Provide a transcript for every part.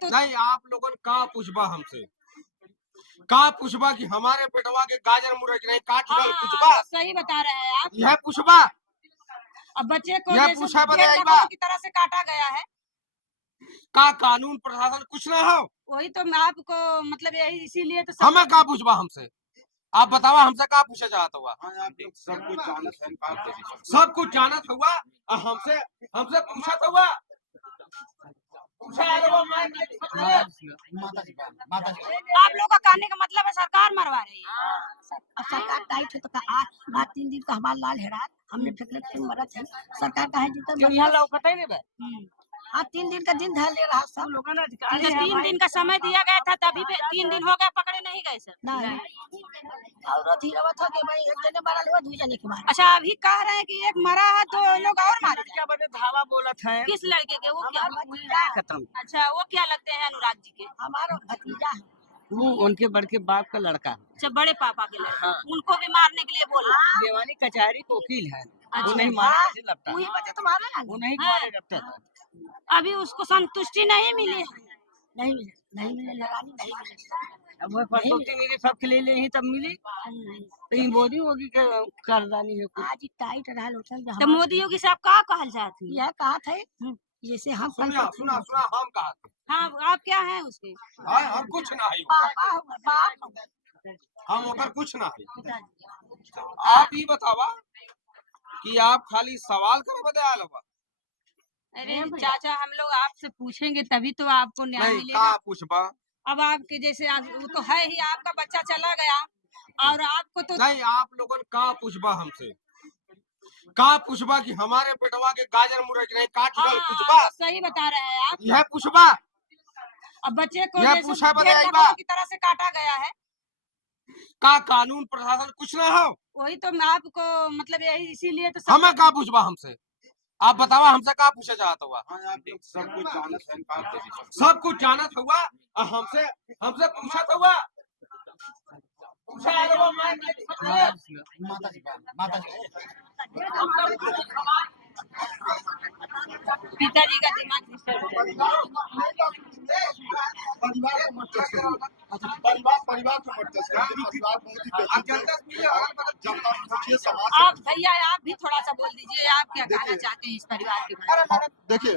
तो नहीं, आप लोगन का पूछबा हमसे, का पूछबा कि हमारे बेटवा के गाजर मुरझ नहीं काट गल, पूछबा सही बता रहे हैं आप। यह पूछबा, अब बच्चे को यह जैसे पूछा पेड़ बताइएगा पौधों की तरह से काटा गया है, का कानून प्रशासन कुछ ना हो, वही तो मैं आपको मतलब यही इसीलिए तो हमें का पूछबा हमसे, आप बतावा हमसे का पूछे चाहत हुआ। सब कुछ जानत है, सब कुछ जानत हुआ और हमसे हमसे पूछत हुआ, पूछा है वो मैं आप लोग का कहने का मतलब है सरकार मरवा रही है। अब सरकार टाइट है तो आज 3 दिन का हमारा लाल है रात हमने फेंकले थे मरत है सरकार का है जीता यहाँ लौकता ही नहीं बे। हाँ 3 दिन का दिन धर ले रहा सब लोग तो 3 दिन का समय दिया गया था, तभी 3 दिन हो गए पकड़े नहीं गए सर। नहीं और धीरवा था कि भाई एक जने मारा लेवा 2 जने के मारा। अच्छा, अभी कह रहे हैं कि एक मरा है तो लोग और मारे क्या बड़े धावा बोलत है। किस लड़के के? वो क्या भतीजा खत्म। अच्छा, वो क्या लगते हैं अनुराग जी के? हमारा भतीजा है वो उनके बड़के बाप का लड़का है। अच्छा, बड़े पापा के लड़के। हाँ। उनको भी मारने के लिए बोला। देवानी कचहरी को वकील है, वो अच्छा। नहीं मारे कैसे लगता, वही वजह तो मारा ना वो नहीं हाँ। मारे लगता था। अभी उसको संतुष्टि नहीं मिली। नहीं मिले लगानी नहीं मिले अब वो प्रस्तुति मिली सब ले ले ही तब मिली, तो ये मोदी होगी करदानी है कुछ। आज टाइट रहा होटल तो मोदी योगी साहब का कहल जाते हैं? यह कहा थे जैसे हम सुना सुना सुना हम कहा हाँ, आप क्या हैं उसके? हम कुछ ना है, पापा होगा बाप होगा हम ओकर कुछ ना है। आप ही बतावा कि आप खाली सवाल करे बदे आल बा, अरे चाचा, हम लोग आपसे पूछेंगे तभी तो आपको न्याय नहीं मिलेगा। का पूछबा, अब आपके जैसे वो तो है ही, आपका बच्चा चला गया और आपको तो नहीं आप लोगन का पूछबा हमसे, का पूछबा कि हमारे बेटवा के गाजर मुरझ नहीं काट गल, पूछबा सही बता रहे हैं आप। यह पूछबा, अब बच्चे को यह जैसे पूछा पेड़ बताइएगा पौधों की तरह से काटा गया है, का कानून प्रशासन कुछ ना हो, वही तो मैं आपको मतलब यही इसीलिए तो हमें का पूछबा हमसे, आप बतावा हमसे का पूछे चाहत हुआ। सब कुछ जानत है, सब कुछ जानत हुआ और हमसे हमसे पूछत हुआ, पूछा है वो मैं पिताजी का दिमाग डिस्टर्ब हो जाएगा। परिवार को मत परिवार बहुत ही जनता सोचिए समाज आप भैया, आप भी थोड़ा सा बोल दीजिए, आप क्या कहना चाहते हैं इस परिवार के बारे में? देखिए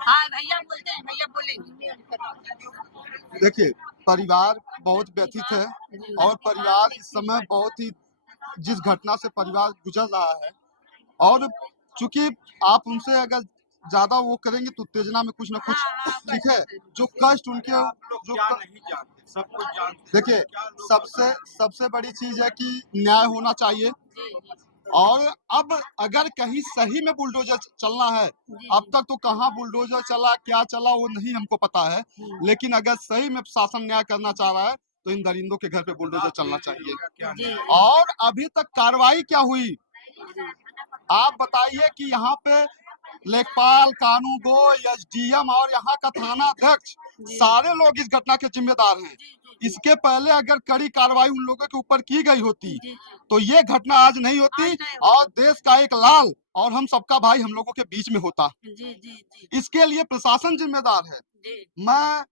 हाँ भैया बोलते हैं, भैया बोलेंगे। देखिए परिवार बहुत व्यथित है और परिवार इस समय बहुत ही जिस घटना से परिवार गुजर रहा है, और चूंकि आप उनसे अगर ज्यादा वो करेंगे तो उत्तेजना में कुछ न कुछ ठीक है, जो कष्ट उनके जो नहीं जानते, सब कुछ जानते। देखिए सबसे बड़ी चीज है कि न्याय होना चाहिए, और अब अगर कहीं सही में बुलडोजर चलना है, अब तक तो कहाँ बुलडोजर चला क्या चला वो नहीं हमको पता है, लेकिन अगर सही में शासन न्याय करना चाह रहा है तो इन दरिंदों के घर पे बुलडोजर चलना चाहिए। और अभी तक कार्रवाई क्या हुई आप बताइए कि यहाँ पे लेखपाल, कानूगो, एसडीएम और यहाँ का थाना अध्यक्ष सारे लोग इस घटना के जिम्मेदार हैं। इसके पहले अगर कड़ी कार्रवाई उन लोगों के ऊपर की गई होती तो ये घटना आज नहीं होती और देश का एक लाल और हम सबका भाई हम लोगों के बीच में होता। इसके लिए प्रशासन जिम्मेदार है। मैं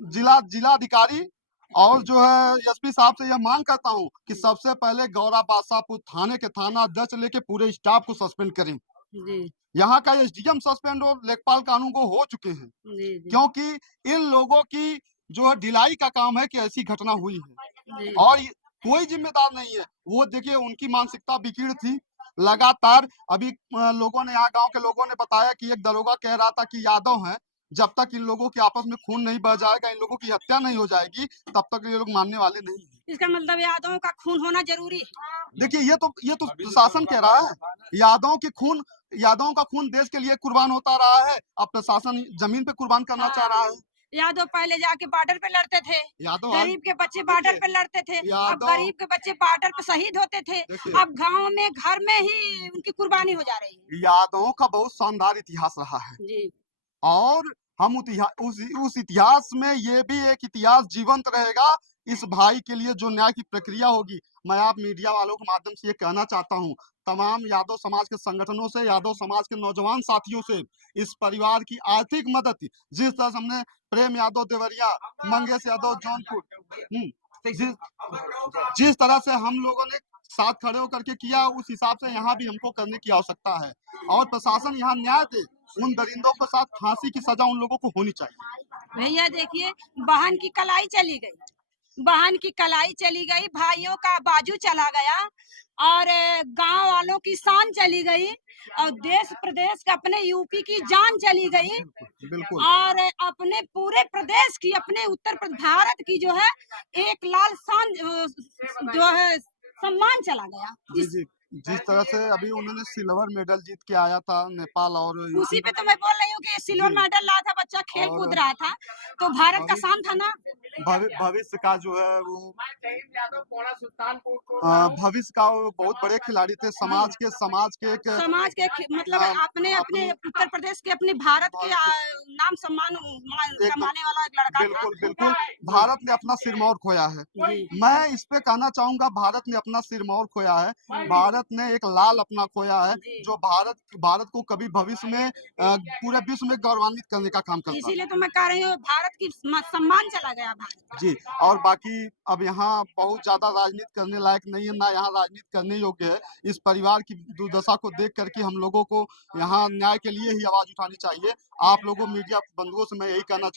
जिलाधिकारी और जो है एसपी साहब से यह मांग करता हूं कि सबसे पहले गौरा बादशाहपुर थाने के थाना अध्यक्ष लेके पूरे स्टाफ को सस्पेंड करें। यहाँ का एसडीएम सस्पेंड और लेखपाल कानून को हो चुके हैं, क्योंकि इन लोगों की जो है ढिलाई का काम है कि ऐसी घटना हुई है और कोई जिम्मेदार नहीं है। वो देखिए उनकी मानसिकता विकीर्ण थी लगातार। अभी लोगों ने यहाँ गांव के लोगों ने बताया कि एक दरोगा कह रहा था कि यादव हैं, जब तक इन लोगों के आपस में खून नहीं बह जाएगा, इन लोगों की हत्या नहीं हो जाएगी, तब तक ये लोग मानने वाले नहीं है। इसका मतलब यादवों का खून होना जरूरी है। देखिए ये तो प्रशासन कह रहा है यादवों का खून देश के लिए कुर्बान होता रहा है, अब प्रशासन जमीन पे कुर्बान करना चाह रहा है। यादव पहले जाके बॉर्डर पे लड़ते थे, गरीब के बच्चे बॉर्डर पे लड़ते थे, अब गरीब के बच्चे बॉर्डर पे शहीद होते थे, अब गांव में घर में ही उनकी कुर्बानी हो जा रही है। यादवों का बहुत शानदार इतिहास रहा है और हम उस इतिहास में ये भी एक इतिहास जीवंत रहेगा इस भाई के लिए जो न्याय की प्रक्रिया होगी, मैं आप मीडिया वालों के माध्यम से ये कहना चाहता हूँ, तमाम यादव समाज के संगठनों से, यादव समाज के नौजवान साथियों से इस परिवार की आर्थिक मदद, जिस तरह से हमने प्रेम यादव देवरिया, मंगेश यादव जौनपुर, जिस तरह से हम लोगों ने साथ खड़े होकर के किया, उस हिसाब से यहाँ भी हमको करने की आवश्यकता है और प्रशासन यहाँ न्याय दे। उन दरिंदों के साथ फांसी की सजा उन लोगों को होनी चाहिए। भैया देखिए, बहन की कलाई चली गई, बहन की कलाई चली गई, भाइयों का बाजू चला गया और गांव वालों की शान चली गई और देश प्रदेश के अपने यूपी की जान चली गई। बिल्कुल। और अपने पूरे प्रदेश की, अपने उत्तर प्रदेश भारत की जो है एक लाल शान जो है सम्मान चला गया। जी, जिस तरह से अभी उन्होंने सिल्वर मेडल जीत के आया था नेपाल, और उसी पे तो मैं बोल रही हूँ कि सिल्वर मेडल लाया था, बच्चा खेल कूद रहा था, तो भारत का शान था ना। भविष्य का जो है वो भविष्य का वो बहुत बड़े खिलाड़ी थे, समाज के मतलब अपने उत्तर प्रदेश के, अपने भारत के नाम सम्मान कमाने वाला एक लड़का था। बिल्कुल। भारत ने अपना सिरमौर खोया है। मैं इस पे कहना चाहूंगा, भारत ने अपना सिरमौर खोया है, भारत ने एक लाल अपना खोया है, जो भारत को कभी भविष्य में पूरे विश्व में गौरवान्वित करने का काम करता है। इसीलिए तो मैं कह रही हूँ, भारत की सम्मान चला गया भारत। जी, और बाकी अब यहाँ बहुत ज्यादा राजनीति करने लायक नहीं है, ना यहाँ राजनीति करने योग्य है। इस परिवार की दुर्दशा को देख करके हम लोगों को यहाँ न्याय के लिए ही आवाज उठानी चाहिए। आप लोगों मीडिया बंधुओं से मैं यही कहना